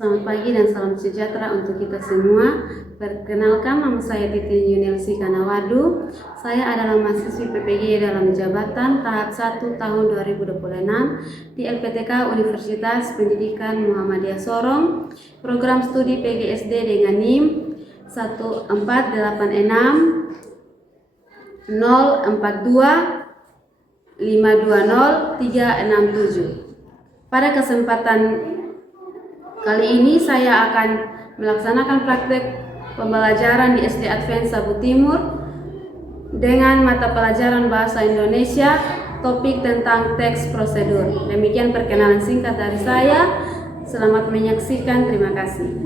Selamat pagi dan salam sejahtera untuk kita semua. Perkenalkan, nama saya Titi Yunelsi Kanawadu. Saya adalah mahasiswi PPG dalam jabatan tahap 1 tahun 2026 di LPTK Universitas Pendidikan Muhammadiyah Sorong, program studi PGSD dengan NIM 14886 042 520 367. Pada kesempatan kali ini saya akan melaksanakan praktek pembelajaran di SD Advent Sabu Timur dengan mata pelajaran Bahasa Indonesia, topik tentang teks prosedur. Demikian perkenalan singkat dari saya. Selamat menyaksikan, terima kasih.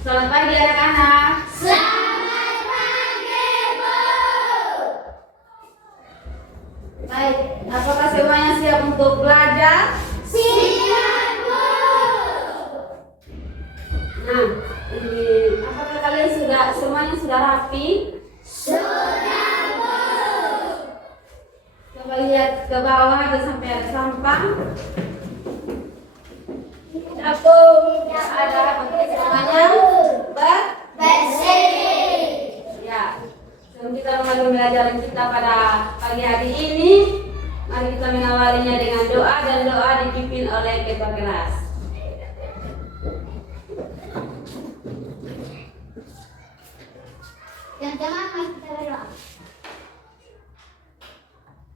Selamat pagi anak-anak. Baik, apakah semuanya siap untuk belajar? Siap, Bu. Nah, apakah kalian semuanya sudah rapi? Sudah, Bu. Coba lihat ke bawah, ada sampai ada sampah. Aku Ada pakai semuanya bersih. Ya. Sebelum kita mulai pembelajaran kita pada pagi hari ini, mari kita mengawalinya dengan doa, dan doa dipimpin oleh ketua kelas. Yang pertama mari kita berdoa.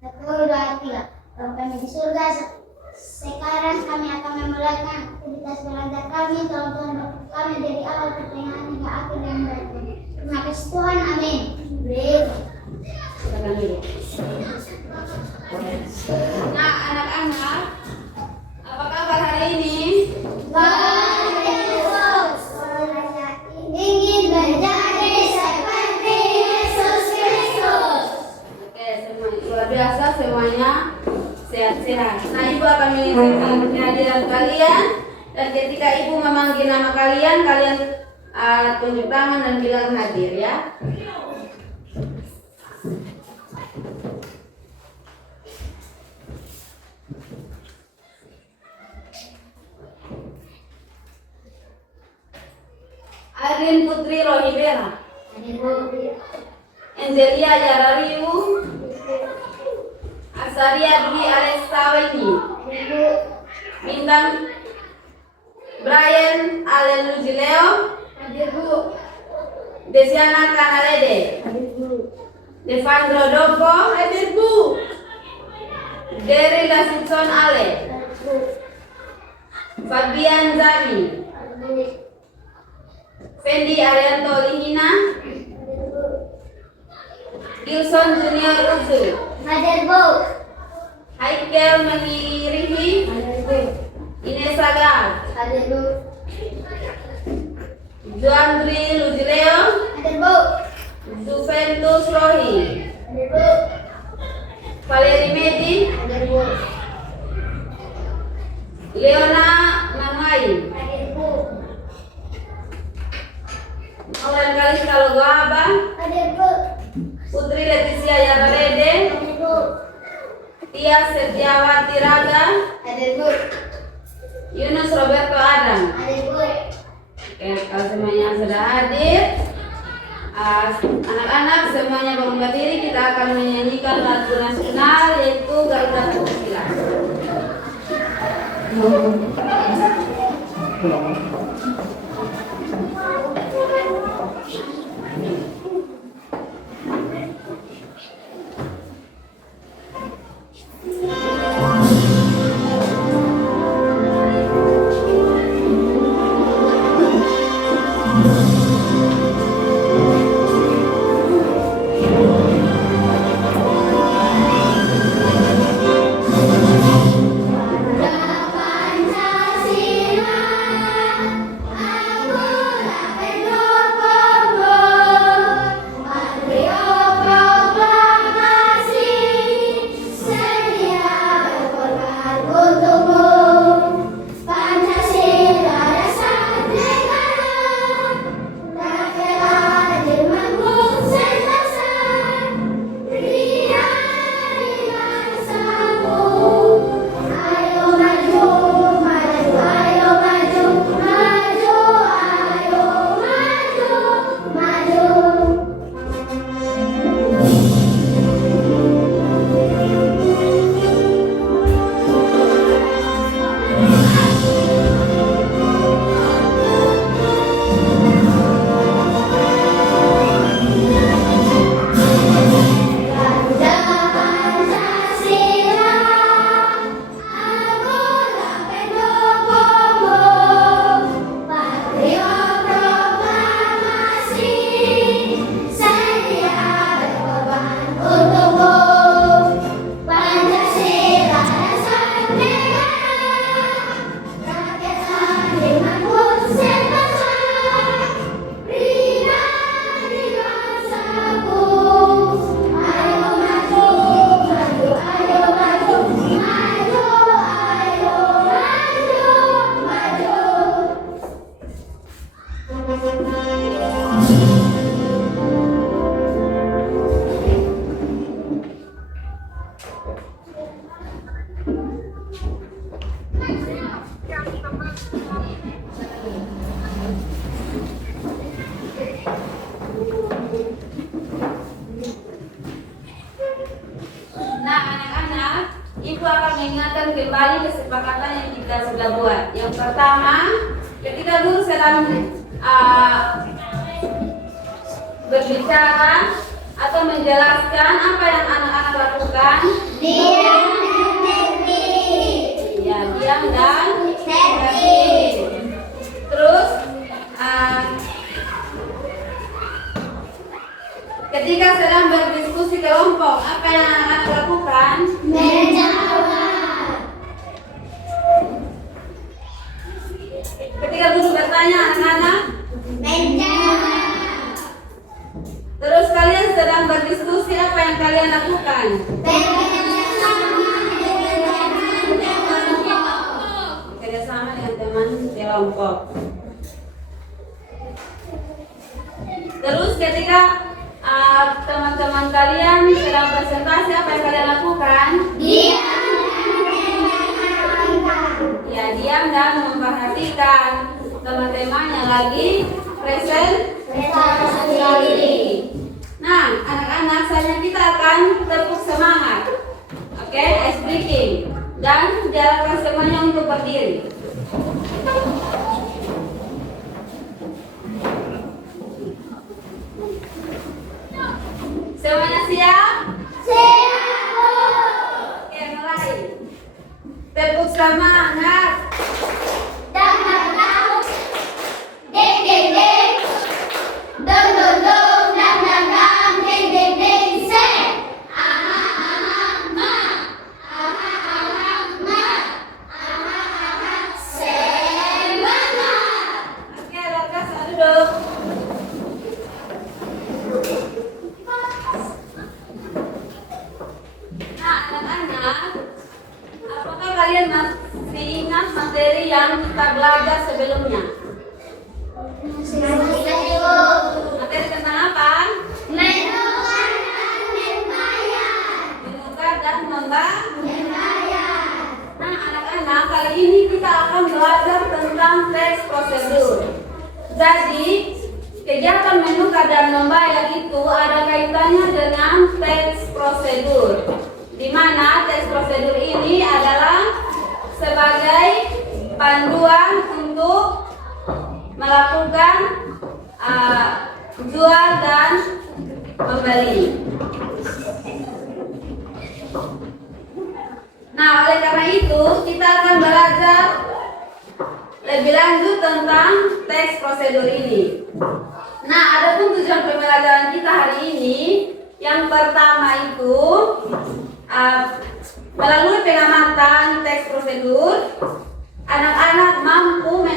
1, 2, 3. Bapa kami di surga, sekarang kami akan memulakan aktivitas belajar kami. Tolong Tuhan berkati kami dari awal pertengahan hingga akhir yang baik. Terima kasih Tuhan, amin. Silakan dulu. Nah, anak-anak, apa kabar hari ini? Bagus. Saya ingin menjadi seperti Yesus Kristus. Oke, luar biasa semuanya sehat-sehat. Nah, Ibu akan mengizinkan kehadiran kalian, dan ketika Ibu memanggil nama kalian, kalian tunjuk tangan dan bilang hadir ya. Arin Putri Rohibera, Angelia Yarariu, Asaria Dwi Alestaweni, Bintang Brian Allen Lujileo, Desiana Kanalede, Devandro Doko, Dery Lasitson Ale, Fabian Zami, Fendi Arianto Lihina, Gilson Junior Uzu, Hadir, Bu. Haikel Mengirihi, Ines Sagal, Hadir, Bu. Juandri Lujileo, Hadir, Bu. Juventus Rohi, Hadir, Bu. Valeri Medi, Hadir, Bu. Leona Manuai, Hadir, Bu. Maulan Kalis Kalogaba, Hadir, Bu. Putri Leticia Yaralede, Hadir, Bu. Tia Setiawati Raga, Hadir, Bu. Yunus Roberto Adam. Hadir, Bu. Oke, kalau semuanya sudah hadir, anak-anak semuanya bangun berdiri. Kita akan menyanyikan lagu nasional, yaitu Garuda Pancasila. Pancasila Nah, anak-anak, Ibu akan mengingatkan kembali kesepakatan yang kita sudah buat. Yang pertama, ketika guru sedang berbicara atau menjelaskan apa yang anak-anak lakukan, Diam dan mengerti. ya diam dan Mengerti. terus ketika sedang berdiskusi kelompok, apa yang anak-anak lakukan? Menjawab. Ketika guru bertanya anak-anak, Menjawab. terus kalian sedang berdiskusi, apa yang kalian lakukan? Kerjasama dengan teman kelompok. Terus ketika teman-teman kalian sedang presentasi, apa yang kalian lakukan? Diam dan mendengarkan. Ya, diam dan memperhatikan teman-teman yang lagi presentasi. Nah, anak-anak, selanjutnya kita akan tepuk semangat. Oke, ice breaking. Dan diarahkan semuanya untuk berdiri. Semuanya siap? Siap. Oke, mulai. Tepuk semangat. Dang dang dang. Ding ding ding. Dong dong dong. Dang dang dang. Ding ding ding. Say. Aha aha ma. Aha aha ma. Aha aha semangat. Oke, Lukas, duduk. Nah, anak-anak, apakah kalian masih ingat materi yang kita belajar sebelumnya? Materi tentang apa? Menukar dan membayar. Menukar dan membayar. Membayar. Nah, anak-anak, kali ini kita akan belajar tentang teks prosedur. Jadi, kegiatan menukar dan membayar itu ada kaitannya dengan teks prosedur. Di mana teks prosedur ini adalah sebagai panduan untuk melakukan jual dan membeli. Nah, oleh karena itu kita akan belajar lebih lanjut tentang teks prosedur ini. Nah, adapun tujuan pembelajaran kita hari ini, yang pertama itu melalui pengamatan teks prosedur, anak-anak mampu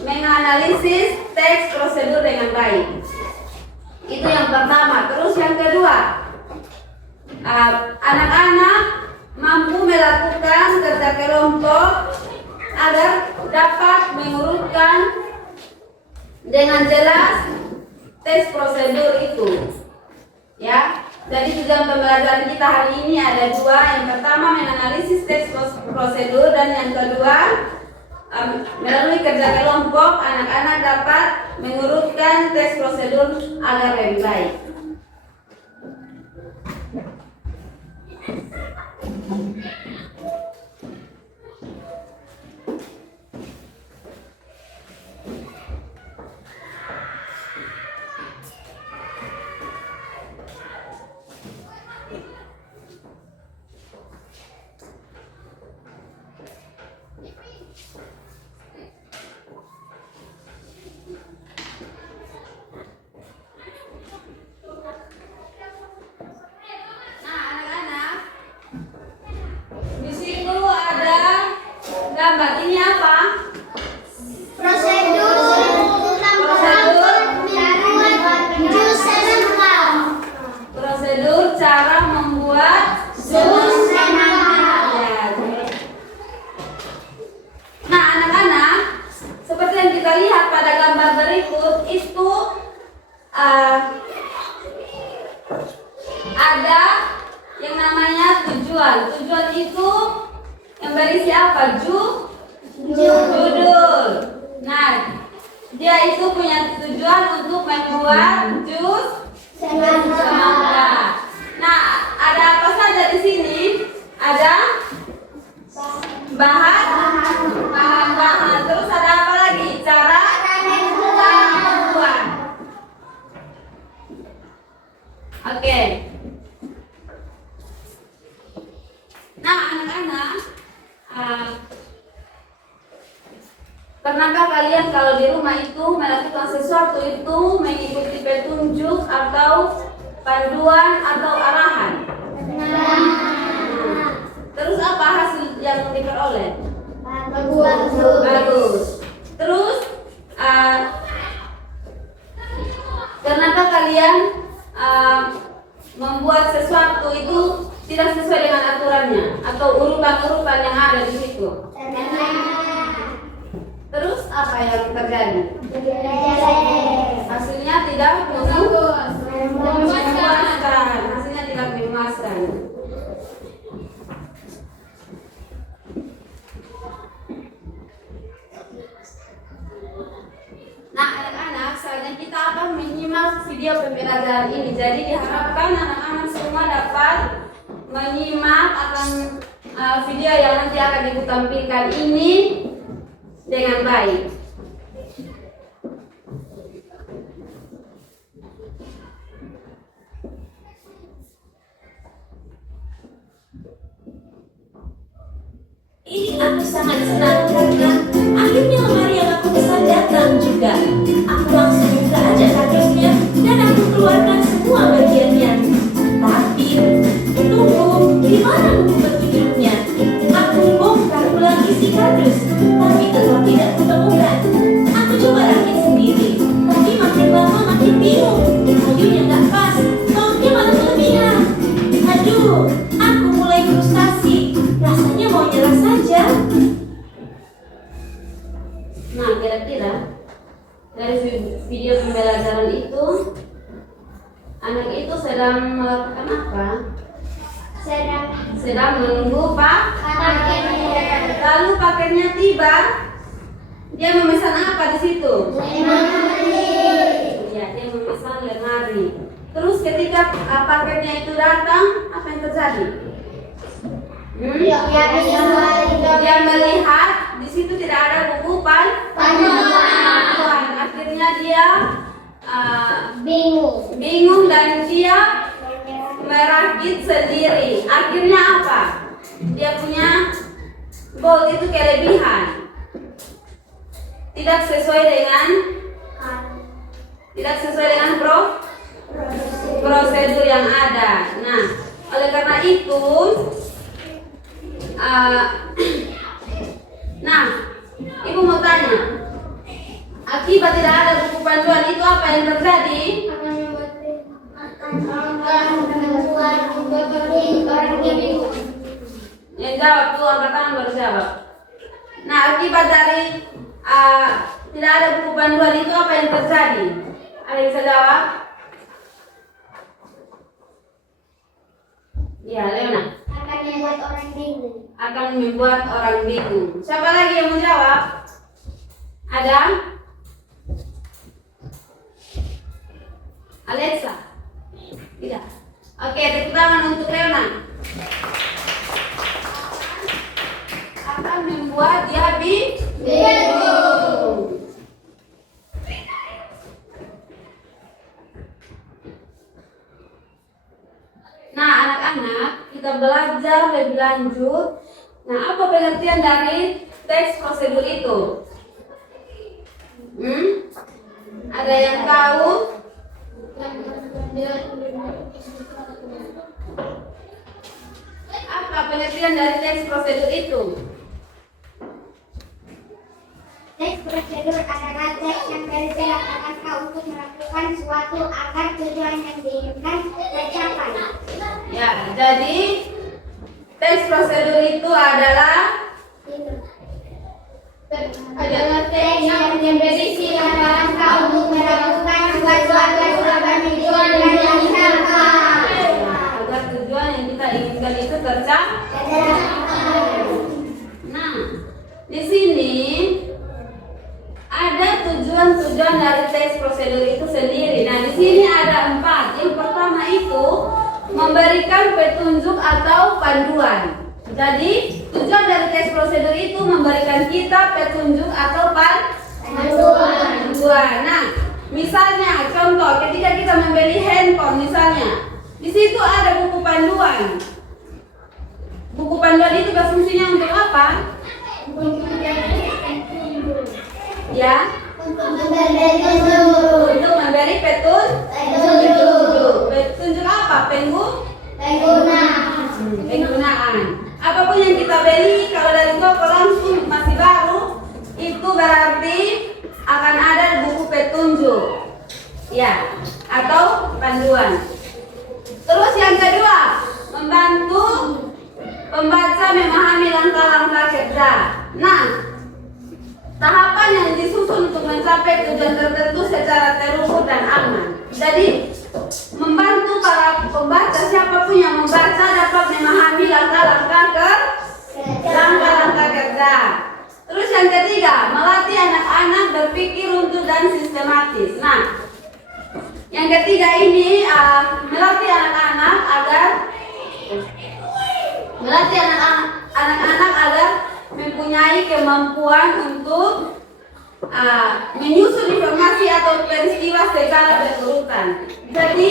menganalisis teks prosedur dengan baik. Itu yang pertama. Terus yang kedua, anak-anak mampu melakukan kerja kelompok agar dapat mengurutkan dengan jelas teks prosedur itu. Ya, jadi tujuan pembelajaran kita hari ini ada dua. Yang pertama menganalisis teks prosedur, dan yang kedua melalui kerja kelompok anak-anak dapat mengurutkan teks prosedur agar lebih baik. Nah, anak-anak, di situ ada gambar. Ini apa? Prosedur membuat jus semangka. Prosedur cara membuat Jus semangka. Ya. Nah, anak-anak, seperti yang kita lihat pada gambar berikut itu ada yang namanya tujuan. Tujuan itu yang berisi apa? Judul. Nah, dia itu punya tujuan untuk membuat jus semangka. Nah, ada apa saja di sini? Pernahkah kalian kalau di rumah itu melakukan sesuatu itu mengikuti petunjuk atau panduan atau arahan? Terus apa hasil yang diperoleh? Bagus. Terus pernahkah kalian membuat sesuatu itu tidak sesuai dengan aturannya atau urutan-urutan yang ada di situ? Terus apa yang terjadi? Hasilnya tidak memuaskan. Hasilnya tidak memuaskan. Nah, anak-anak, selanjutnya kita akan menyimak video pembelajaran ini. Jadi diharapkan anak-anak semua dapat menyimak akan video yang nanti akan ibu tampilkan ini dengan baik. Ini aku sangat senang karena akhirnya lemari yang aku pesan datang juga. Aku langsung buka aja kardusnya dan aku keluarkan semua bagiannya. Tapi tunggu, di mana buku petunjuknya? Aku bongkar ulang isi kardus, tapi tetap tidak kutemukan. Aku coba rakit sendiri, tapi makin lama makin bingung. Kayunya nggak pas, kautnya malah kelebihan. Aduh, aku mulai frustasi. Rasanya mau nyerah saja. Nah, kira-kira dari video pembelajaran itu anak itu sedang melakukan apa? Sedang menunggu paketnya. Lalu paketnya tiba, dia memesan apa di situ? Ya, dia memesan lemari. Terus ketika paketnya itu datang, apa yang terjadi? Dia melihat di situ tidak ada buku panduan. Akhirnya dia bingung dan dia merakit sendiri. Akhirnya apa? Dia punya bolt itu kelebihan. Tidak sesuai dengan prosedur yang ada. Nah, oleh karena itu nah, ibu mau tanya, akibat tidak ada buku panduan itu apa yang terjadi? Yang jawab tuh angkat tangan baru jawab. Nah, akibat dari tidak ada buku panduan itu apa yang terjadi? Ada yang bisa jawab? Ya, Leona. Akan membuat orang bingung. Siapa lagi yang menjawab? Ada? Alexa? Tidak. Oke, tepuk tangan untuk Leona. Akan membuat dia bingung. Nah, anak-anak, kita belajar lebih lanjut. Nah, apa pengertian dari teks prosedur itu? Ada yang tahu? Apa pengertian dari teks prosedur itu? Teks prosedur adalah teks yang berisikan kata untuk melakukan suatu agar tujuan yang diinginkan tercapai. Ya, jadi teks prosedur itu adalah teks yang berisikan kata untuk melakukan suatu agar tujuan yang diinginkan. Agar tujuan yang kita inginkan itu tercapai. Nah, di sini ada tujuan-tujuan dari teks prosedur itu sendiri. Nah, di sini ada 4. Yang pertama itu memberikan petunjuk atau panduan. Jadi, tujuan dari teks prosedur itu memberikan kita petunjuk atau panduan. Nah, misalnya contoh ketika kita membeli handphone misalnya, di situ ada buku panduan. Buku panduan itu berfungsinya untuk apa? Ya, untuk memberi petunjuk. untuk memberi petunjuk. Petunjuk apa? Penggunaan. Apapun yang kita beli kalau dari toko langsung masih baru, itu berarti akan ada buku petunjuk. Ya, atau panduan. Terus yang kedua, membantu pembaca memahami langkah-langkah kerja. Nah, tahapan yang disusun untuk mencapai tujuan tertentu secara terukur dan aman. Jadi, membantu para pembaca, siapapun yang membaca dapat memahami langkah-langkah kerja. Terus yang ketiga, melatih anak-anak berpikir runtuh dan sistematis. Nah, yang ketiga ini melatih anak-anak agar mempunyai kemampuan untuk menyusun informasi atau peristiwa secara berurutan. Jadi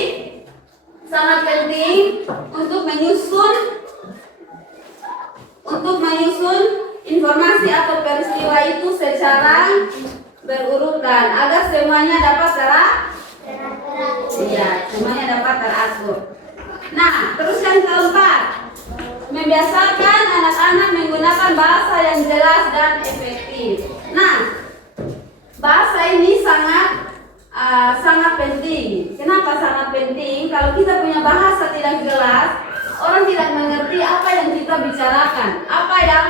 sangat penting untuk menyusun informasi atau peristiwa itu secara berurutan agar semuanya dapat semuanya dapat teratur. Nah, terus yang keempat, membiasakan anak-anak menggunakan bahasa yang jelas dan efektif. Nah, bahasa ini sangat penting. Kenapa sangat penting? Kalau kita punya bahasa tidak jelas, orang tidak mengerti apa yang kita bicarakan, apa yang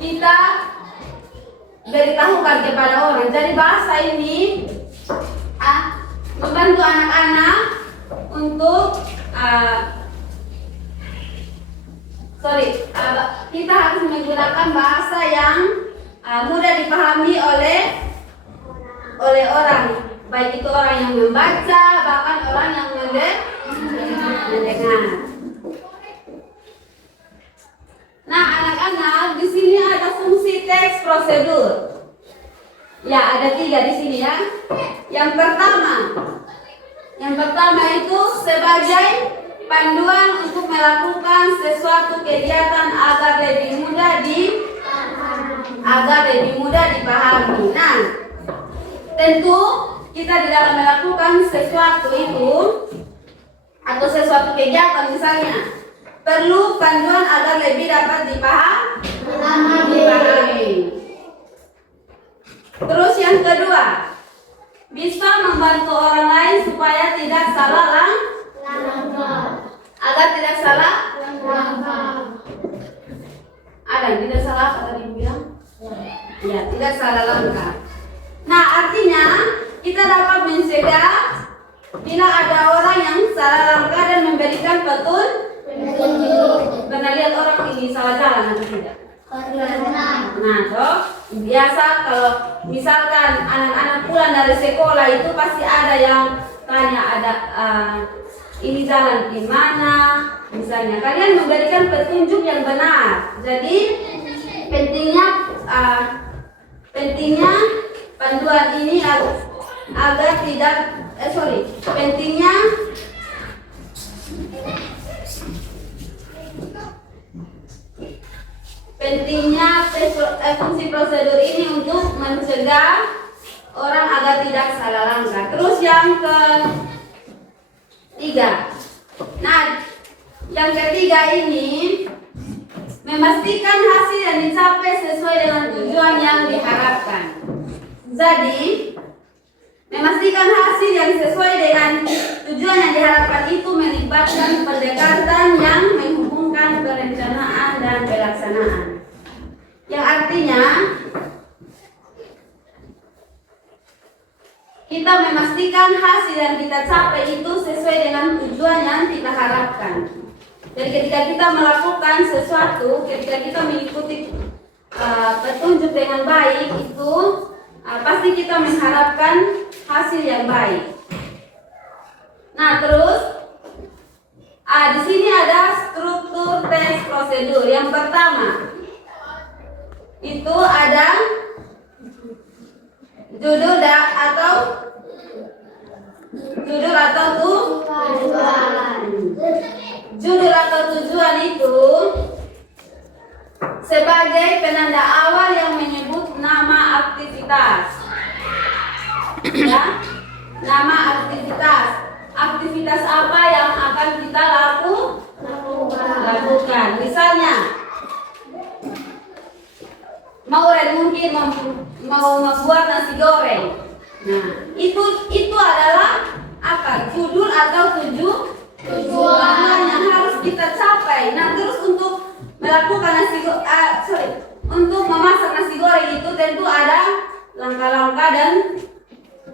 kita beritahukan kepada orang. Jadi bahasa ini membantu anak-anak untuk kita harus menggunakan bahasa yang mudah dipahami oleh orang, baik itu orang yang membaca, bahkan orang yang mendengar. Nah, anak-anak, di sini ada fungsi teks prosedur. Ya, ada 3 di sini ya. Yang pertama itu sebagai panduan untuk melakukan sesuatu kegiatan agar lebih mudah dipahami. Nah, tentu kita di dalam melakukan sesuatu itu atau sesuatu kegiatan misalnya perlu panduan agar lebih dapat dipahami. Terus yang kedua, bisa membantu orang lain supaya tidak salah langkah. Agar tidak salah langkah. Ada tidak salah apa tadi bilang? Ya, tidak salah langkah. Nah, artinya kita dapat mencegah bila ada orang yang salah langkah dan memberikan petunjuk. Pernah lihat orang ini salah jalan atau tidak? Nah, toh biasa kalau misalkan anak-anak pulang dari sekolah itu pasti ada yang tanya ini jalan di mana, misalnya kalian memberikan petunjuk yang benar. Jadi pentingnya panduan ini agar tidak pentingnya fungsi prosedur ini untuk mencegah orang agar tidak salah langkah. Terus yang ketiga, ini memastikan hasil yang dicapai sesuai dengan tujuan yang diharapkan. Jadi memastikan hasil yang sesuai dengan tujuan yang diharapkan itu melibatkan pendekatan yang menghubungkan perencanaan dan pelaksanaan. Yang artinya kita memastikan hasil yang kita capai itu sesuai dengan tujuan yang kita harapkan. Jadi ketika kita melakukan sesuatu, ketika kita mengikuti petunjuk dengan baik itu pasti kita mengharapkan hasil yang baik. Nah, terus di sini ada struktur tes prosedur. Yang pertama itu ada judul atau tujuan itu sebagai penanda awal yang menyebut nama aktivitas. Ya, nama aktivitas. Aktivitas apa yang akan kita lakukan? Misalnya, mungkin mau membuat nasi goreng. Nah, itu adalah apa? Judul atau tujuan yang harus kita capai. Nah, terus untuk melakukan untuk memasak nasi goreng itu tentu ada langkah-langkah dan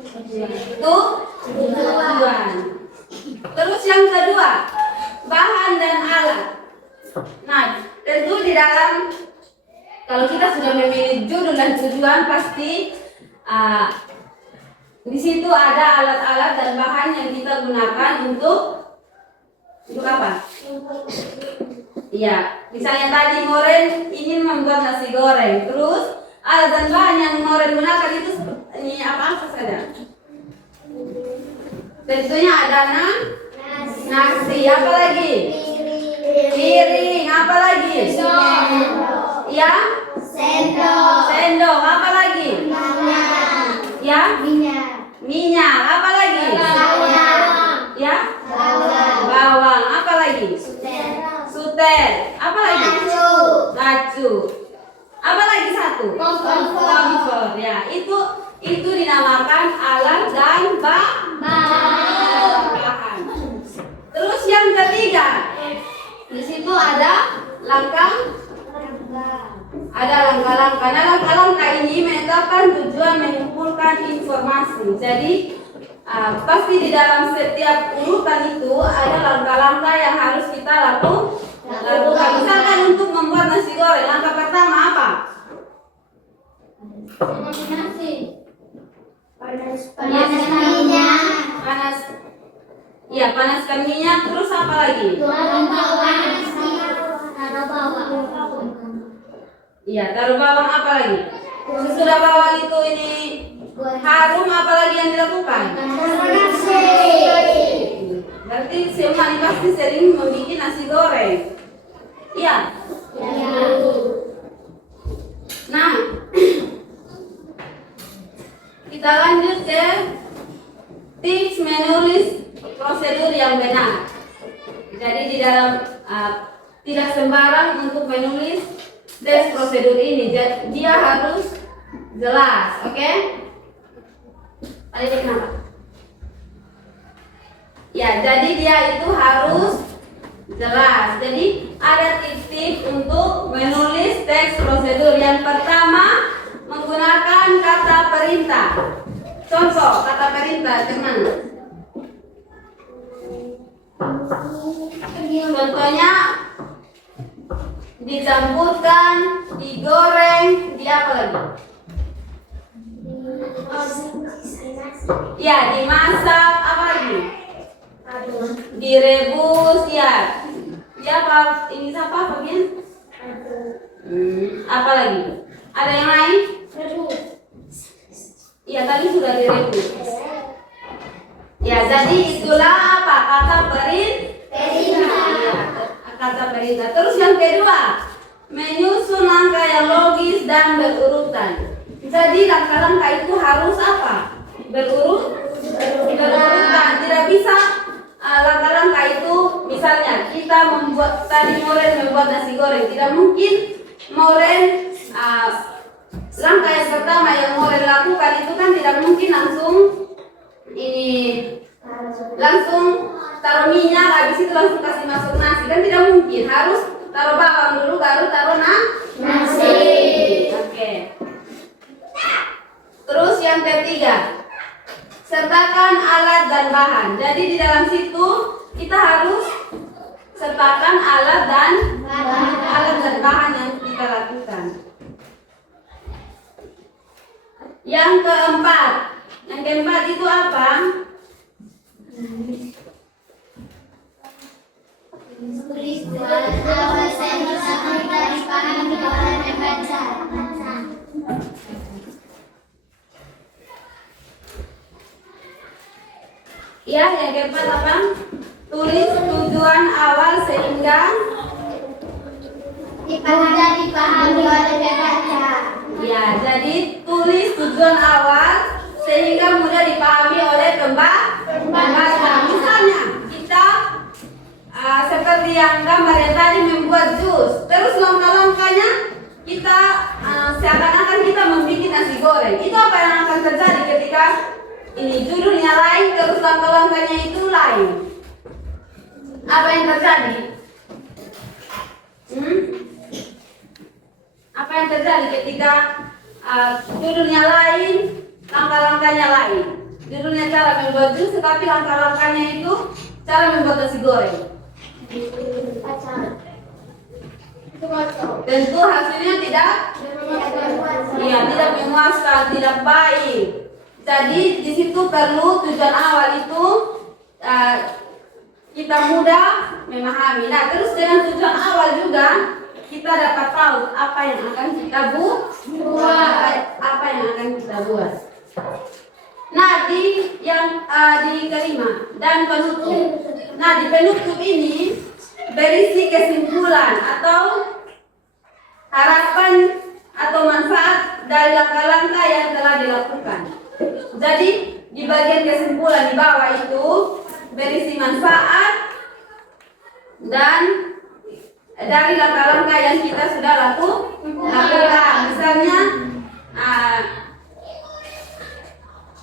tujuan. Terus yang kedua, bahan dan alat. Nah, tentu di dalam kalau kita sudah memilih judul dan tujuan, pasti di situ ada alat-alat dan bahan yang kita gunakan untuk apa? Iya, misalnya tadi Moren ingin membuat nasi goreng, terus alat dan bahan yang Moren gunakan itu ini apa saja? Tentunya ada nasi, apa lagi? Piring, apa lagi? Ya? Sendok, apa lagi? Ya? Minyak, apa lagi? Ya? Bawang, apa lagi? Suter, apa lagi? Kacu. Apa lagi satu? Kompor. Ya, itu dinamakan alat dan bahan. Terus yang ketiga, di situ ada langkah-langkah. Nah, langkah-langkah ini menetapkan tujuan, mengumpulkan informasi. Jadi pasti di dalam setiap urutan itu ada langkah-langkah yang harus kita lakukan. Misalkan untuk membuat nasi goreng, langkah pertama apa? Panaskan minyak. Terus apa lagi? Iya, taruh bawang. Apa lagi? Sesudah bawang itu ini harum, apa lagi yang dilakukan? Berarti semua ini pasti sering membuat nasi goreng. Iya. Nah, kita lanjut ke tips menulis prosedur yang benar. Jadi di dalam tidak sembarang untuk menulis tes prosedur ini, dia harus jelas, oke? Kenapa? Ya, jadi dia itu harus jelas. Jadi ada tips-tips untuk menulis teks prosedur. Yang pertama, menggunakan kata perintah. Contoh kata perintah, gimana? Contohnya, dicampurkan, digoreng, di apa lagi? Ya, dimasak, apa lagi? Direbus, ya. Ya, apa? Ini apa bagian? Apa lagi? Ada yang lain? Ya, tadi sudah direbus. Ya, jadi itulah apa? Kata kata perintah. Terus yang kedua, menyusun langkah yang logis dan berurutan. Jadi langkah-langkah itu harus apa? Berurutan. Tidak bisa langkah-langkah itu, misalnya kita Moren membuat nasi goreng, tidak mungkin Moren langkah yang pertama yang Moren lakukan itu kan tidak mungkin langsung taruh minyak, habis itu langsung kasih masuk nasi, kan tidak mungkin. Harus taruh bawang dulu, baru taruh nasi. Oke. Terus yang ketiga, sertakan alat dan bahan. Jadi di dalam situ kita harus sertakan alat dan bahan yang kita lakukan. Yang keempat itu apa? Tulis awal saya bisa dari paham dan baca. Ya, yang keempat apa? Tulis tujuan awal sehingga dipahami oleh pembaca. Ya, jadi tulis tujuan awal sehingga mudah dipahami oleh pembaca. Misalnya kita seperti yang gambar yang tadi membuat jus. Terus langkah-langkahnya kita seakan-akan kita membuat nasi goreng. Itu apa yang akan terjadi ketika ini judulnya lain terus langkah-langkahnya itu lain? Apa yang terjadi? Apa yang terjadi ketika judulnya lain, langkah-langkahnya lain? Judulnya cara membuat jus, tetapi langkah-langkahnya itu cara membuat nasi goreng. Tentu hasilnya tidak memuaskan, tidak baik. Jadi di situ perlu tujuan awal itu kita mudah memahami. Nah, terus dengan tujuan awal juga kita dapat tahu apa yang akan kita buat. Nah, di kelima dan penutup. Nah, di penutup ini berisi kesimpulan atau harapan atau manfaat dari langkah-langkah yang telah dilakukan. Jadi di bagian kesimpulan di bawah itu berisi manfaat dan dari langkah-langkah yang kita sudah lakukan. Misalnya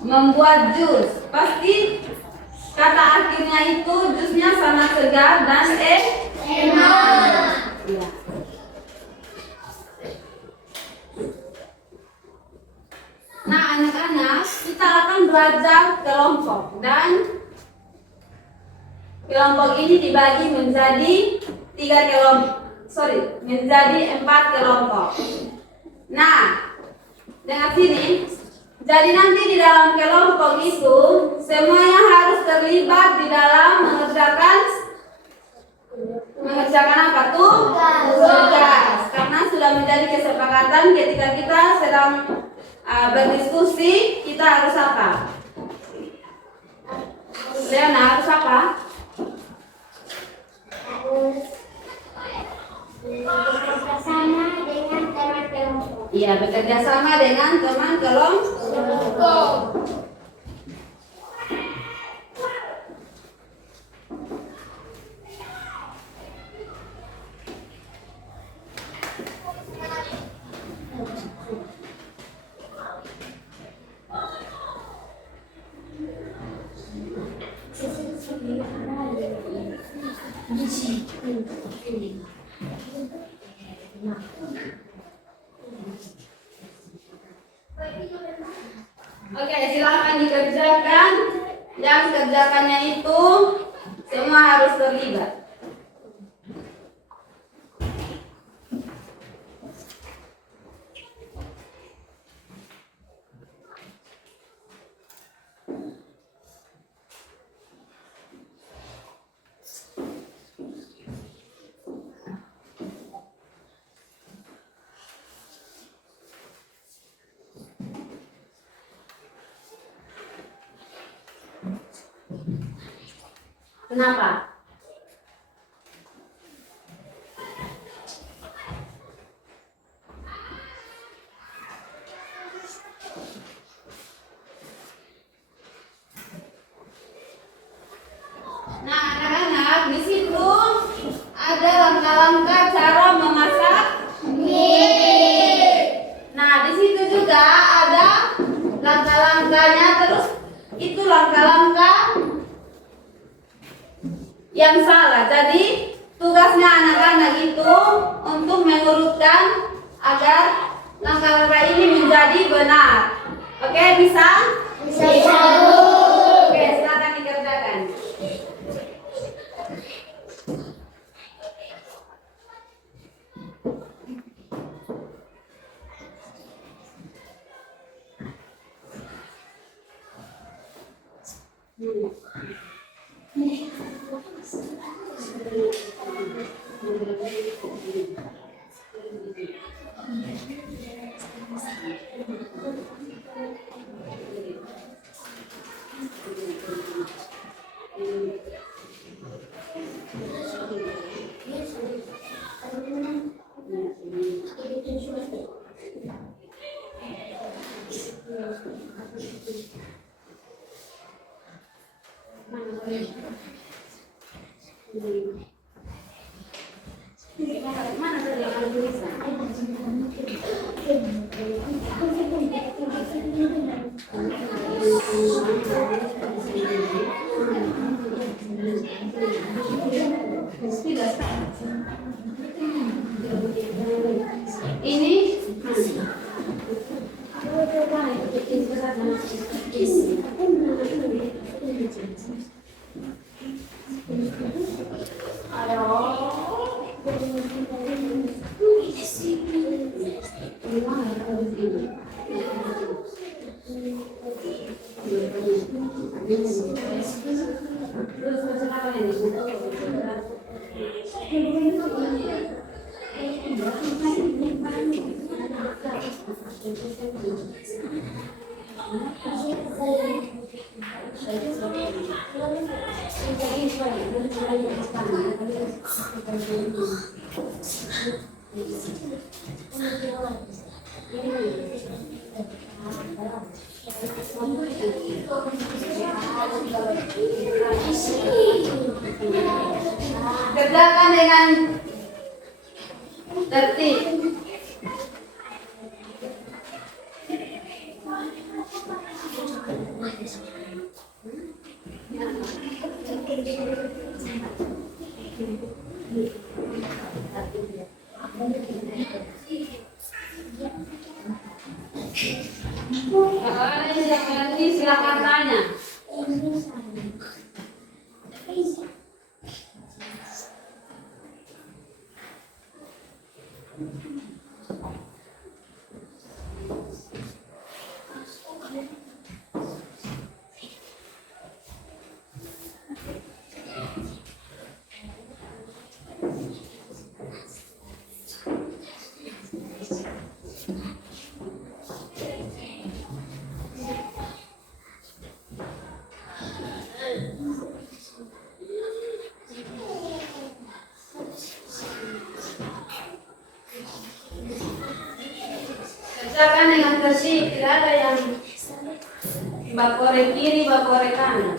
membuat jus, pasti kata akhirnya itu jusnya sangat segar dan enak. Ya. Nah, anak-anak, kita akan belajar kelompok dan kelompok ini dibagi menjadi 4 kelompok. Nah, dengan sini, jadi nanti di dalam kelompok itu semuanya harus terlibat di dalam mengerjakan apa tuh? Tugas. Karena sudah menjadi kesepakatan ketika kita sedang berdiskusi, kita harus apa? Leona harus apa? Bersama dengan teman kelompok. Iya, bekerja sama dengan teman kelompok. Oke, silakan dikerjakan. Yang kerjakannya itu semua harus terlibat. Kenapa? Nah, anak-anak, di situ ada langkah-langkah cara memasak mie. Nah, di situ juga ada langkah-langkahnya, terus itu langkah-langkah yang salah. Jadi tugasnya anak-anak itu untuk mengurutkan agar langkah-langkah ini menjadi benar. Oke, bisa? Bisa. Oke, silakan dikerjakan. Ini kerjakan dengan tertib. Silakan tanya. Kerjakan dengan bersih, tidak ada yang bakore kiri, bakore kanan.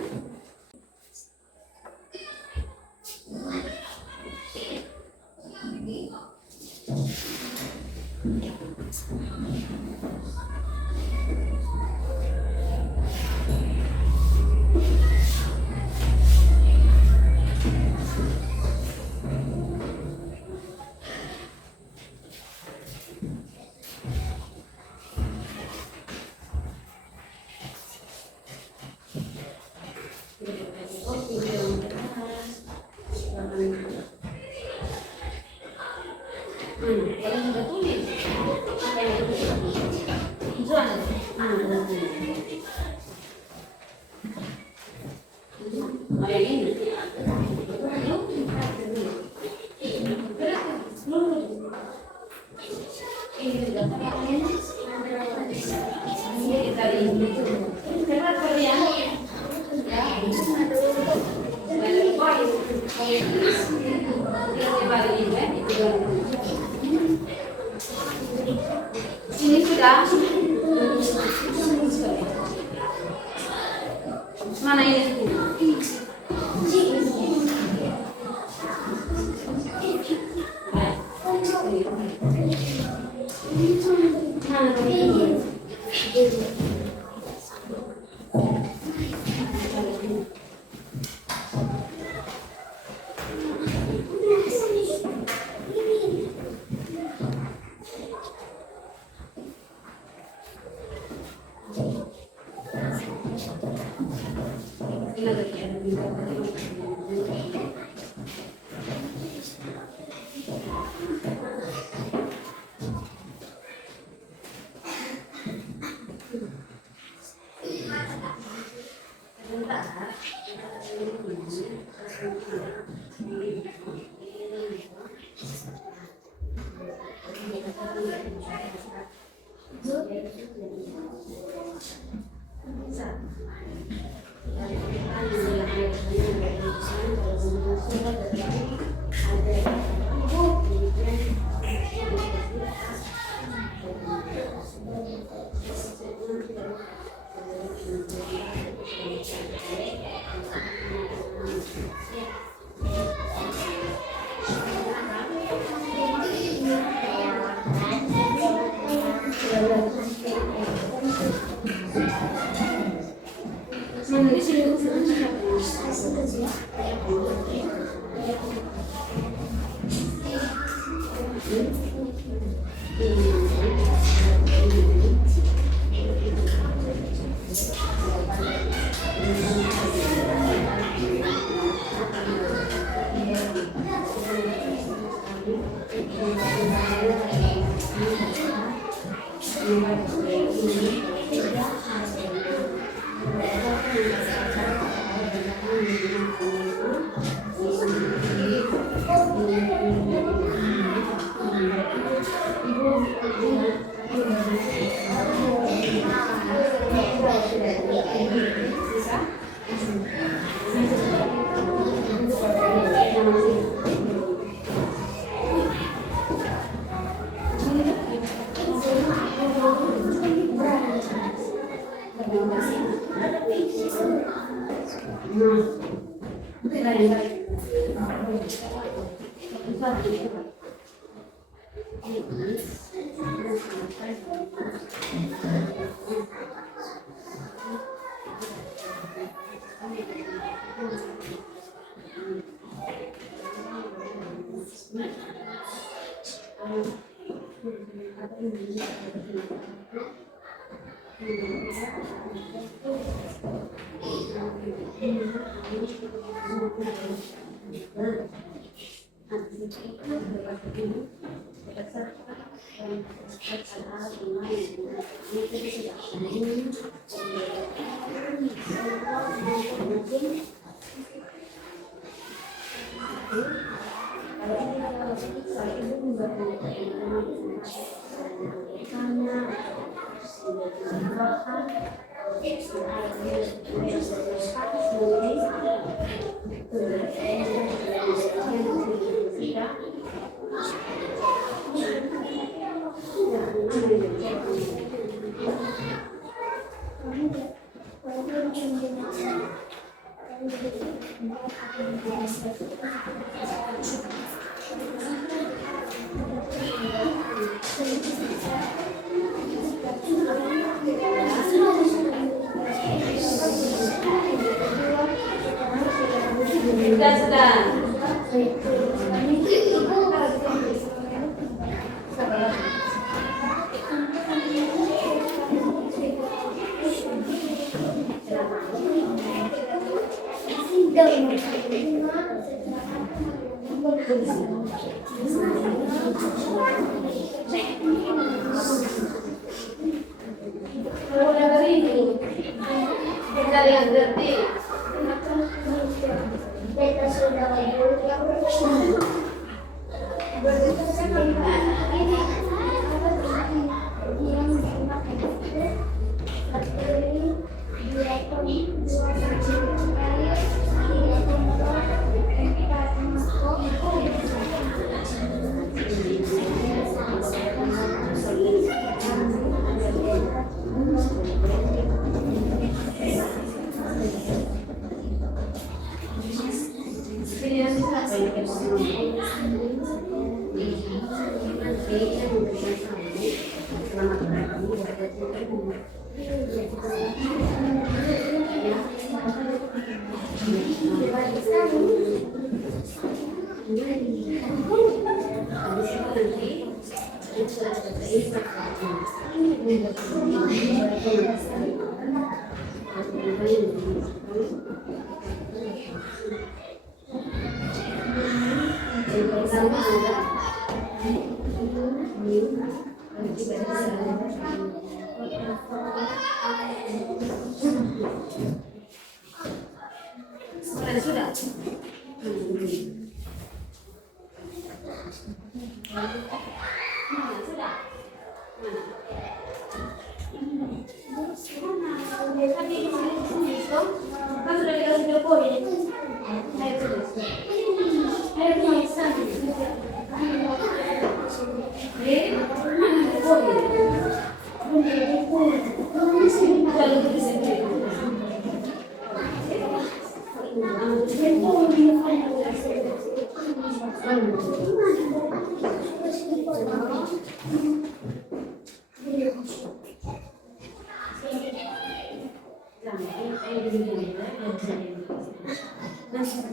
Ini sudah. Mana ini?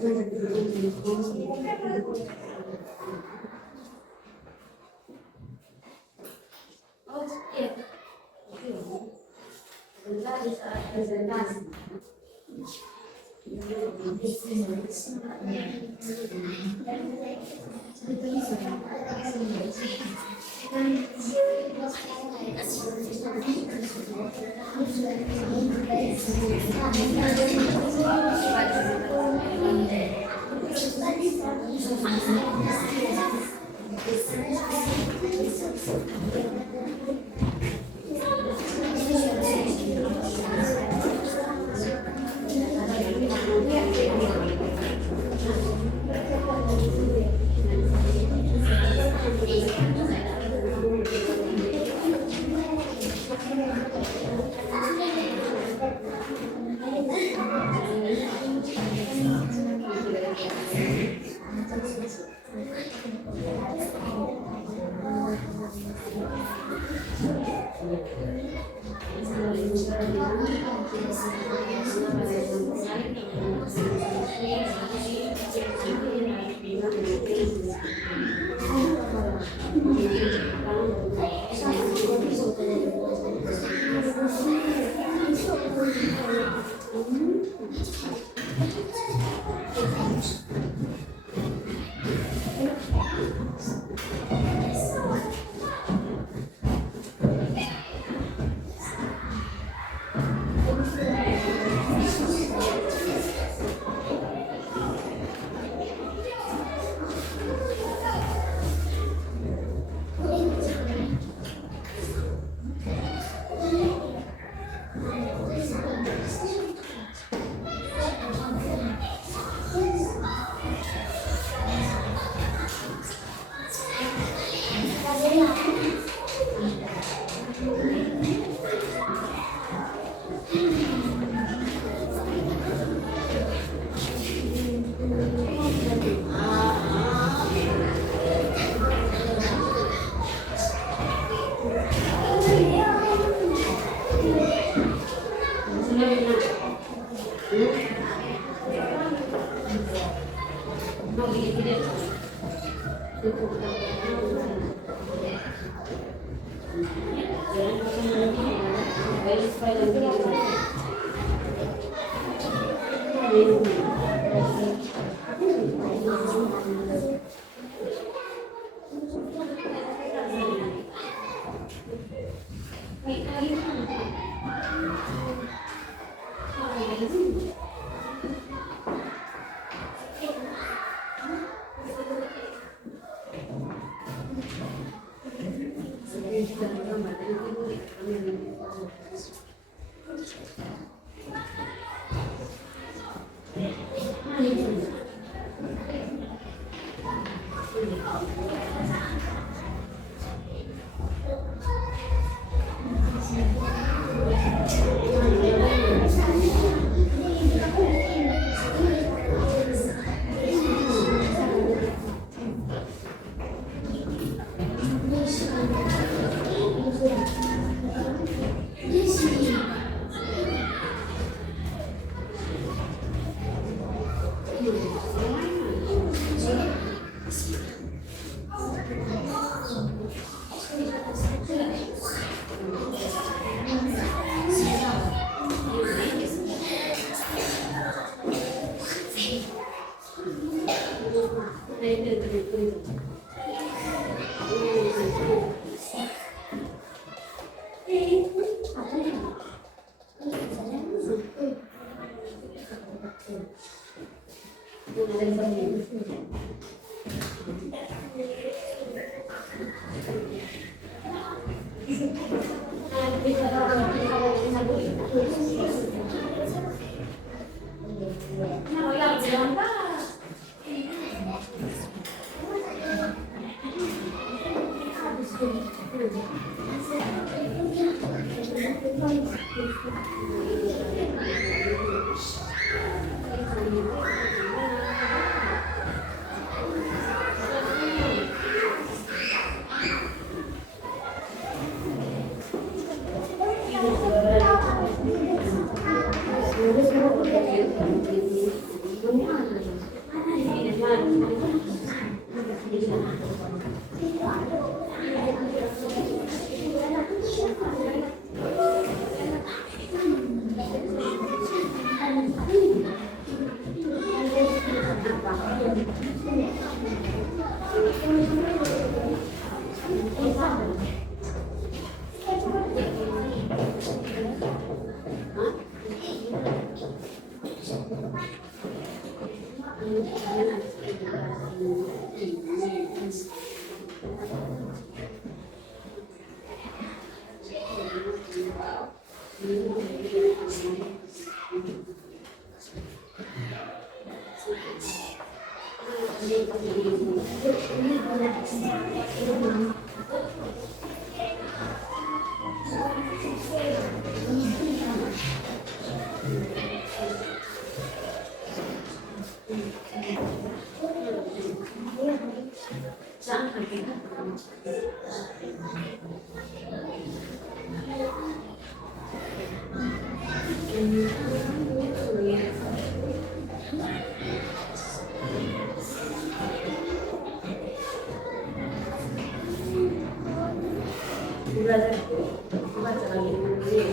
Oh, iya. Bentar di saat presentasi. Belajar baca lagi dengan dia.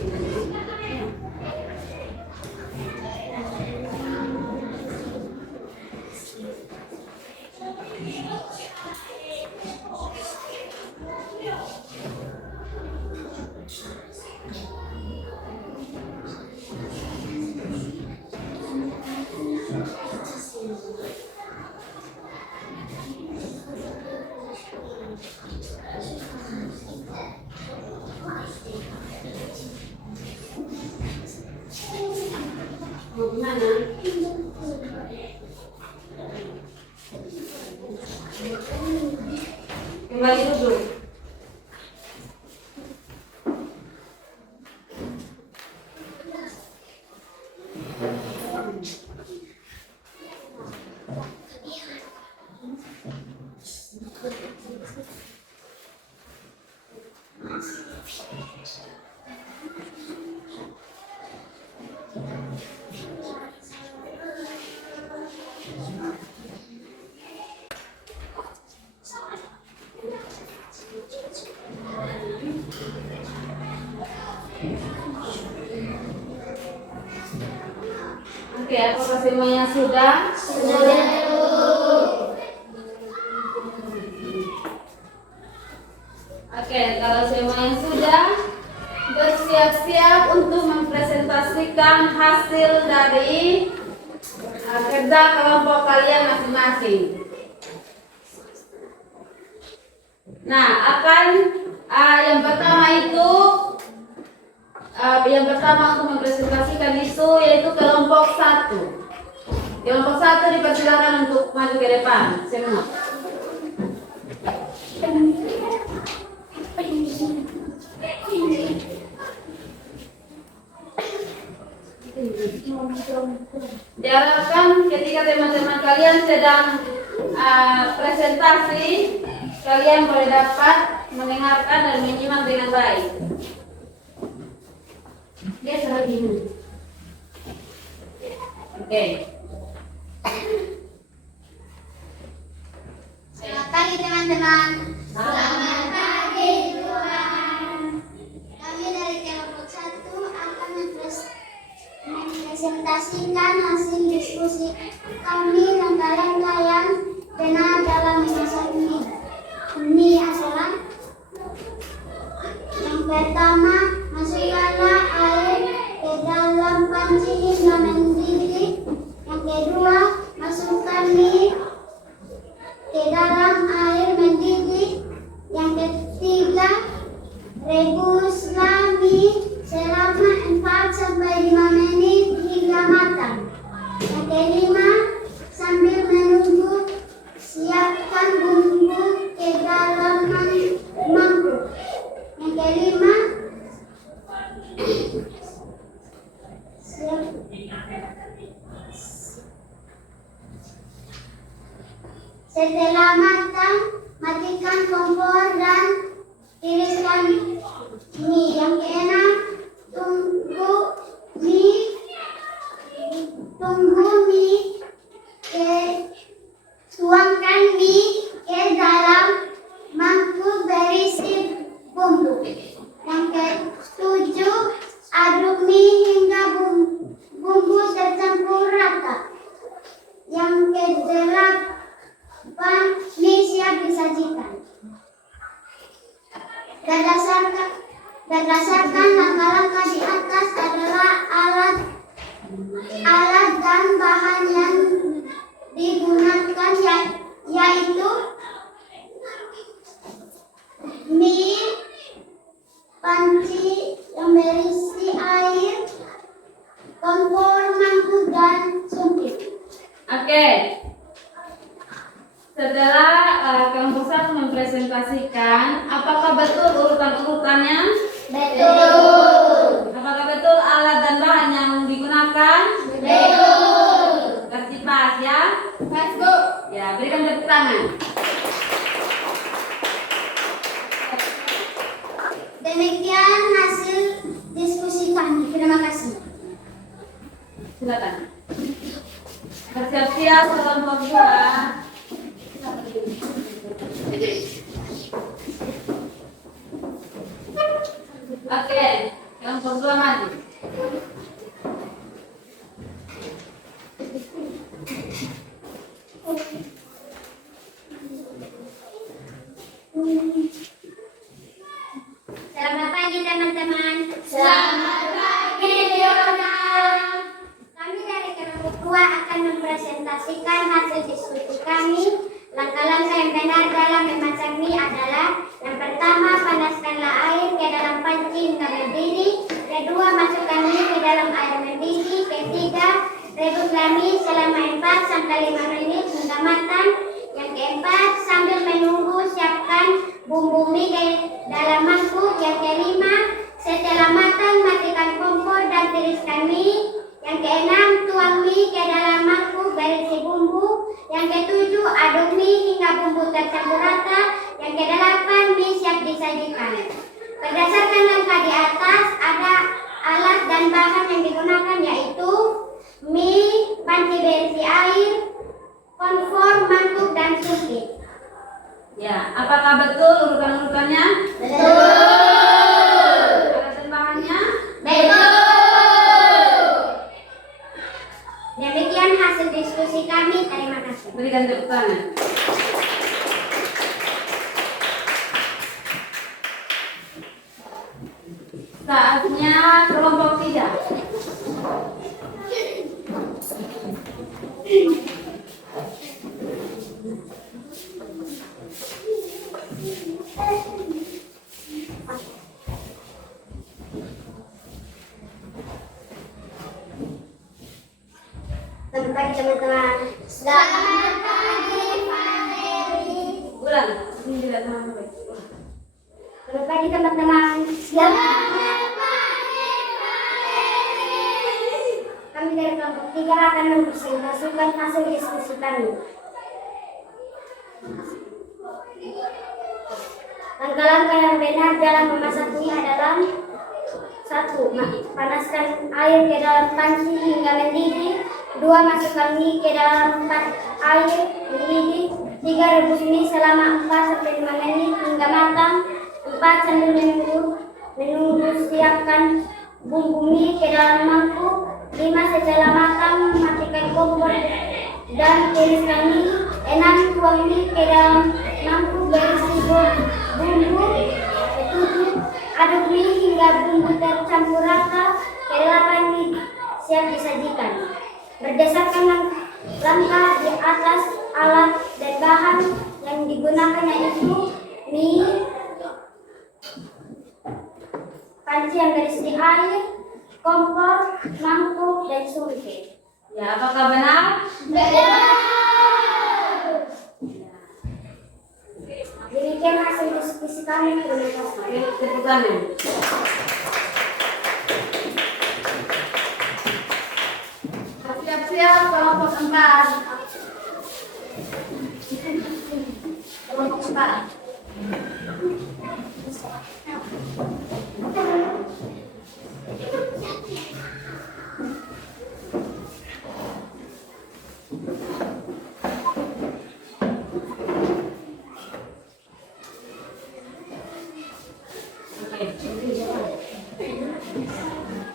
Mau gimana? Kembali duduk. Oke, apakah semuanya sudah? Oke, kalau semuanya sudah, bersiap-siap untuk mempresentasikan hasil dari kerja kelompok kalian masing-masing. Nah, akan yang pertama untuk mempresentasikan isu yaitu kelompok 1. Kelompok 1 dipersilakan untuk maju ke depan semua. Diharapkan ketika teman-teman kalian sedang presentasi, kalian boleh dapat mendengarkan dan menyimak dengan baik. Dia lagi. Oke. Selamat pagi teman-teman. Selamat pagi Tuhan. Kami dari kelompok 1 akan mempresentasikan hasil diskusi kami dan kalian benar dalam menyelesaikan ini adalah yang pertama, masukkanlah air ke dalam panci hingga mendidih. Yang kedua, masukkan mie ke dalam air mendidih. Yang ketiga, rebuslah mie selama 4-5 menit hingga matang. Yang kelima, sambil menunggu, siapkan bumbu ke dalam mangkuk. Yang kelima, setelah matang, matikan kompor dan tiriskan mie. Yang keenam, tunggu mie tuangkan mie ke dalam mangkuk berisi bumbu. Yang ketujuh, aduk mie hingga bumbu tercampur rata. Yang kedelapan, mie siap disajikan. Berdasarkan langkah-langkah di atas adalah alat dan bahan yang digunakan yaitu mie, panci yang berisi air, kompor, mangkuk, dan sumpit. Oke. Setelah kelompok 1 mempresentasikan, apakah betul urutan-urutannya? Betul. Apakah betul alat dan bahan yang digunakan? Betul. Kasih pas ya? Pas, Bu. Ya, berikan tepuk tangan. siap kelompok 2. Oke, kelompok 2 maju. Selamat pagi teman-teman. Selamat pagi Leona. Kami dari kelompok 2 akan mempresentasikan hasil diskusi kami. Langkah-langkah yang benar dalam memasak mie adalah: yang pertama, panaskanlah air ke dalam panci hingga mendidih. Kedua, masukkan mie ke dalam air mendidih. Ketiga, rebuslah mie selama 4-5 menit hingga matang. Yang keempat, sambil menunggu siapkan bumbu mie ke dalam mangkuk. Yang kelima, setelah matang matikan kompor dan tiriskan mie. Yang keenam, tuang mie ke dalam mangkuk berisi bumbu. Yang ketujuh, aduk mie hingga bumbu tercampur rata. Yang kedelapan, mie siap disajikan. Berdasarkan langkah di atas, ada alat dan bahan yang digunakan, yaitu mie, panci berisi air, kompor, mangkuk, dan sungkit. Ya, apakah betul urutan-urutannya? Betul. Alat dan bahannya? Betul. Demikian hasil diskusi kami. Terima kasih. Berikan tepuk tangan. Saatnya kelompok 3. Selamat pagi teman-teman. Selamat pagi Pak Heri. Ulang. Ini tidak teman-teman. Selamat pagi teman-teman. Selamat pagi Pak Heri. Kami dari kelompok 3 akan mempresentasikan hasil diskusi kami. Langkah-langkah yang benar dalam memasak mie adalah: 1. Panaskan air ke dalam panci hingga mendidih. 2. Masukkan mie ke dalam air mendidih. 3. Rebus mie selama 4-5 menit hingga matang. 4. Sambil menunggu siapkan bumbu mie ke dalam mangkuk. 5. Setelah matang matikan kompor dan tiriskan mie. 6. Tuang mie ke dalam mangkuk berisi bumbu. 7. Aduk mie hingga bumbu tercampur rata. 8. Mie siap disajikan. Berdasarkan langkah di atas, alat dan bahan yang digunakan yaitu mie, panci yang berisi air, kompor, mangkuk, dan sungkit. Ya, apakah benar? Benar. Demikian hasil diskusi kami. Terima kasih. Tepuk tangan. Siap-siap kelompok 4. Kelompok 4.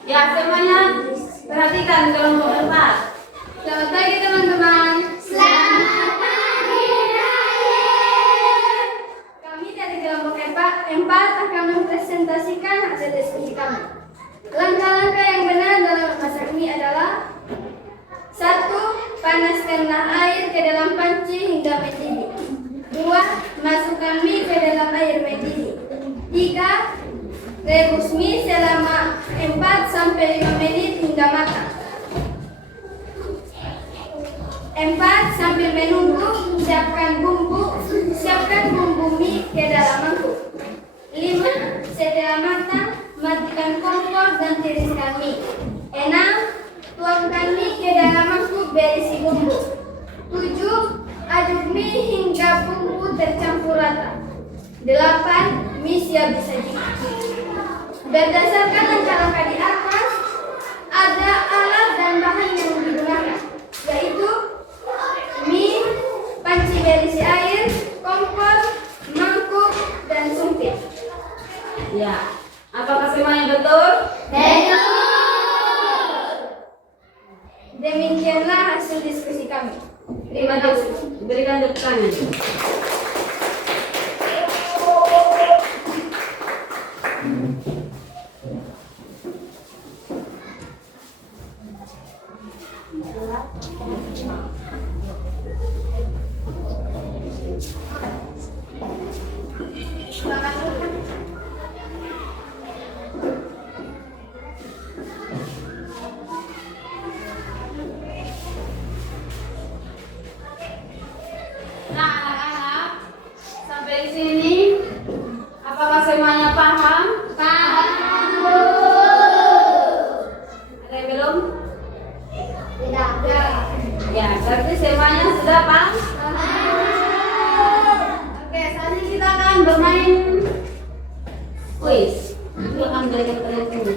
Ya, semuanya perhatikan kelompok 4. Selamat pagi teman-teman. Selamat pagi Ryan. Kami dari kelompok 4 akan mempresentasikan hasil diskusi kami. Langkah-langkah yang benar dalam memasak mie adalah: 1. Panaskanlah air ke dalam panci hingga mendidih. 2. Masukkan mie ke dalam air mendidih. 3. Rebus mie selama 4-5 menit hingga matang. 4. Sambil menunggu, siapkan bumbu mie ke dalam mangkuk. 5. Setelah matang, matikan kompor dan tiriskan mie. 6. Tuangkan mie ke dalam mangkuk berisi bumbu. 7. Aduk mie hingga bumbu tercampur rata. 8. Mie siap disajikan. Berdasarkan langkah-langkah di atas, ada alat dan bahan yang digunakan, yaitu berisi air, kompor, mangkuk, dan sumpit. Ya. Apakah semuanya betul? Demikianlah hasil diskusi kami. Terima kasih. Berikan tepuk tangan. Nah, anak-anak, sampai di sini, apakah semuanya paham? Paham. Ada yang belum? Tidak. Ya, berarti semuanya sudah paham? Oke, saat ini kita akan bermain kuis. Aku akan berikan kalian dulu.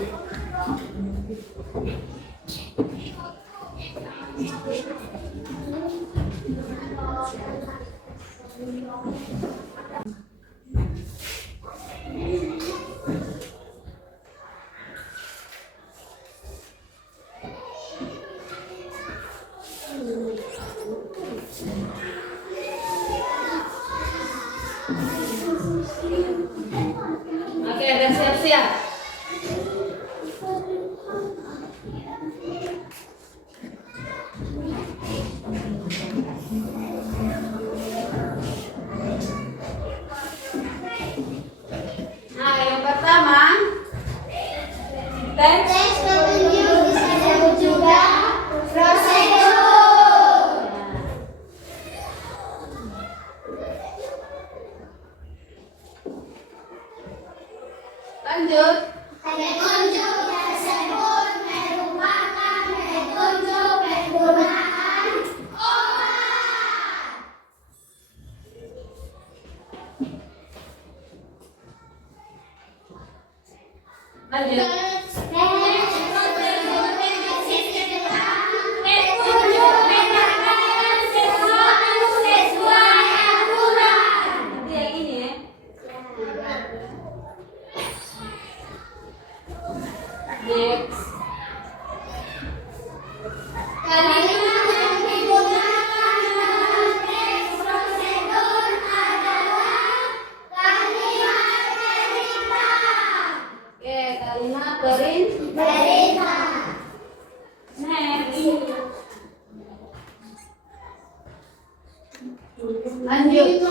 Oke, dan siap-siap. Nah, yang pertama, teks. Teks petunjuk disebut juga prosedur. Lanjut. Petunjuk tersebut merupakan petunjuk penggunaan obat. Lanjut. Petunjuk mengatakan sesuatu sesuai aturan. Nanti yang ini ya. Next. Kalimat yang digunakan dalam teks prosedur adalah kalimat perintah. Oke, kalimat perintah. Perintah. Next. Lanjut. Oke. Lanjut.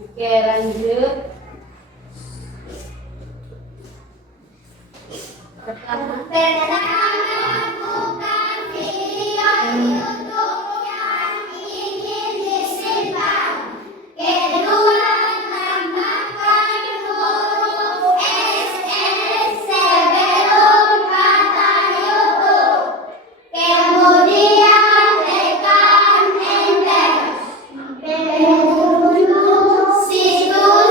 Oke, lanjut. Pertama. Pertama, bukan video YouTube yang ingin disimpan. Kedua, tambahkan huruf SS sebelum kata YouTube. Kemudian tekan enter. Petunjuk situs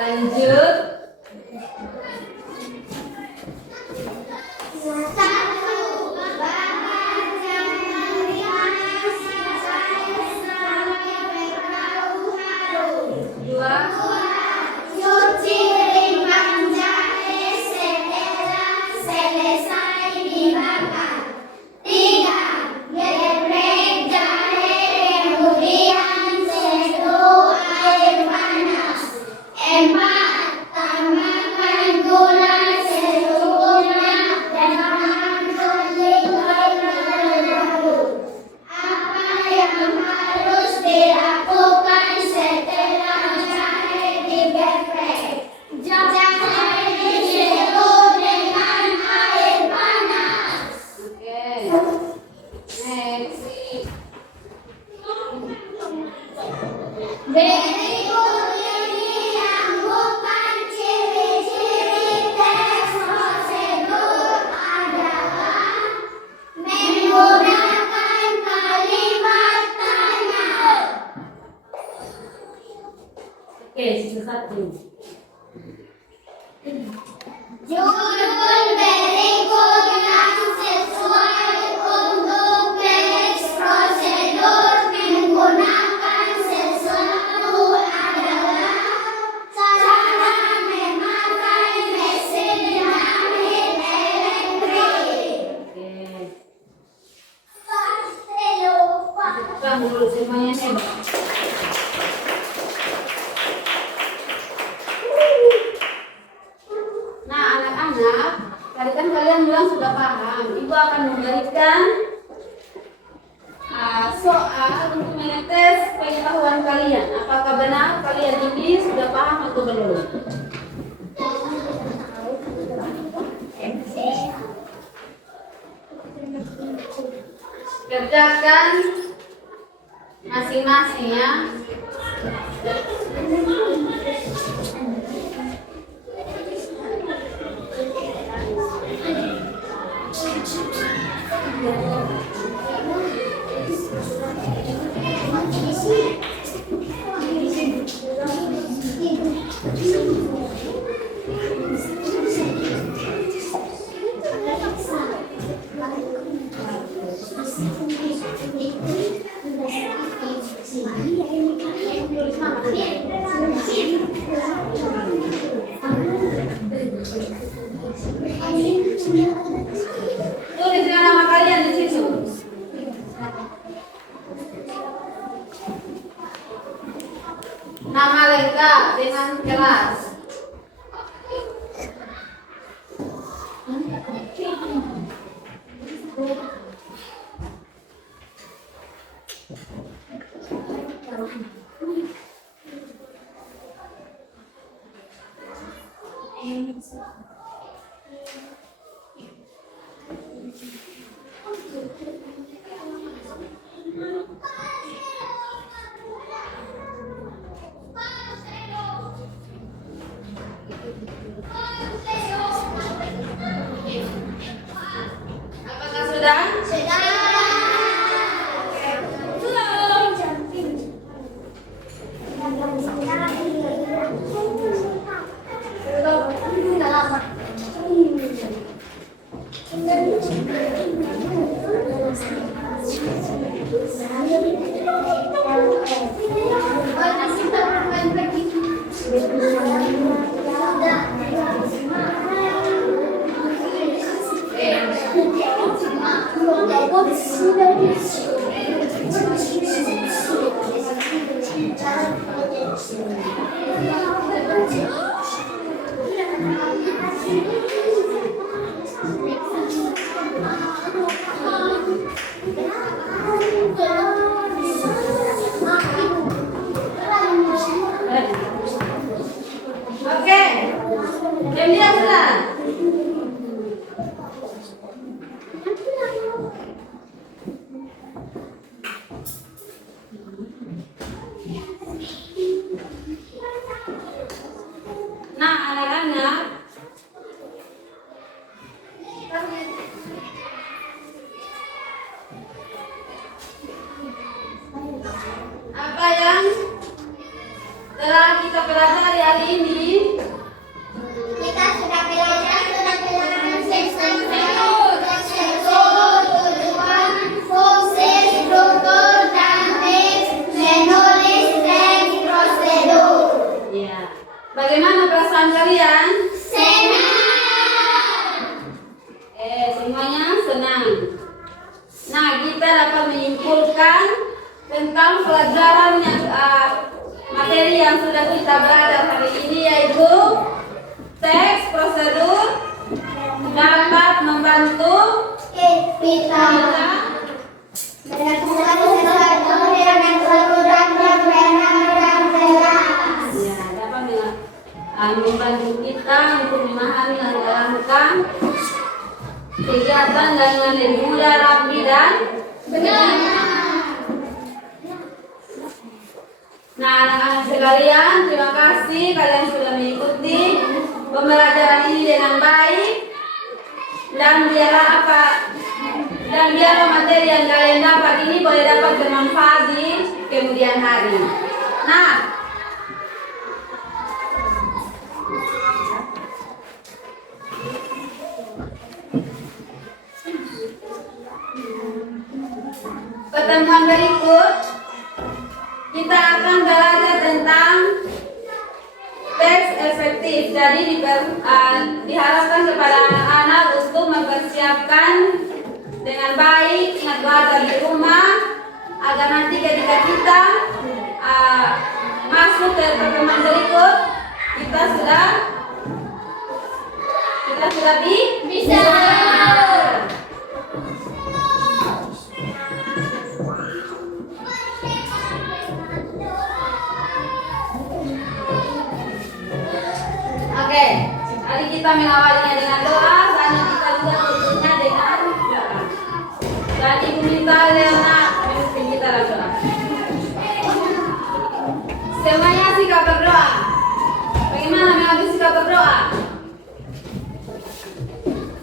Lanjut. Satu, bahan yang merias sampai berbau harum. Dua. Cuci limbah jahe setelah selesai dibakar. Tiga, geprek jahe kemudian seduh air panas. Empat, tambahkan gula secukupnya dan tulis terlebih dahulu. Apa yang harus dilakukan setelah jahe digeprek? Jahe diseduh dengan air panas. Oke. Next. Berikut ini yang bukan ciri-ciri teks prosedur adalah menggunakan kalimat tanya. Oke, sisa satu. Judul berikut yang sesuai untuk teks prosedur menggunakan sesuatu adalah cara memakai mesin jahit elektrik. Oke. Buka dulu semuanya nih. Nah, anak-anak, tadi kan kalian bilang sudah paham. Ibu akan memberikan soal untuk mengetes pengetahuan kalian. Apakah benar kalian ini sudah paham atau belum? Kerjakan masing-masing ya. Tulis nama kalian di situ. Nama lengkap dengan kelas. Apakah sudah? Oke. Yang dia sudah. Nah, anak-anak, apa yang telah kita pelajari hari ini Bagaimana perasaan kalian? Senang. Semuanya senang. Nah, kita dapat menyimpulkan tentang pelajaran yang materi yang sudah kita belajar hari ini, yaitu teks prosedur dapat membantu Kita melakukan sesuatu dengan akurat dan benar jelas. ya, dapat membantu kita untuk memahami dan menjalankan kegiatan dengan lebih mudah, rapi dan Benar. Nah, anak-anak sekalian, terima kasih kalian sudah mengikuti pembelajaran ini dengan baik. Dan biarlah materi yang kalian dapat ini boleh dapat bermanfaat di kemudian hari. Nah, pertemuan berikut kita akan belajar tentang teks efektif. Jadi diharapkan kepada anak-anak untuk mempersiapkan dengan baik, ingat belajar di rumah agar nanti ketika kita masuk ke pertemuan berikut kita sudah Bisa. Oke, mari kita mengawalinya dengan doa. Selanjutnya kita juga tutupnya dengan doa. Dan Ibu minta Leona memimpin kita dalam doa. Semuanya sikap berdoa. Bagaimana mengambil sikap berdoa?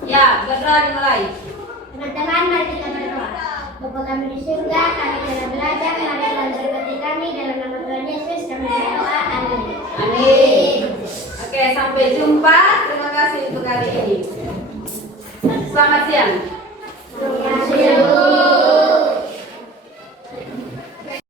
Ya, berdoa dimulai. Teman-teman, mari kita berdoa. Bapa kami di surga, kami telah belajar, mari Tuhan berkati kami dalam nama Tuhan Yesus, kami berdoa. Amin. Amin. Oke, sampai jumpa. Terima kasih untuk kali ini. Selamat siang.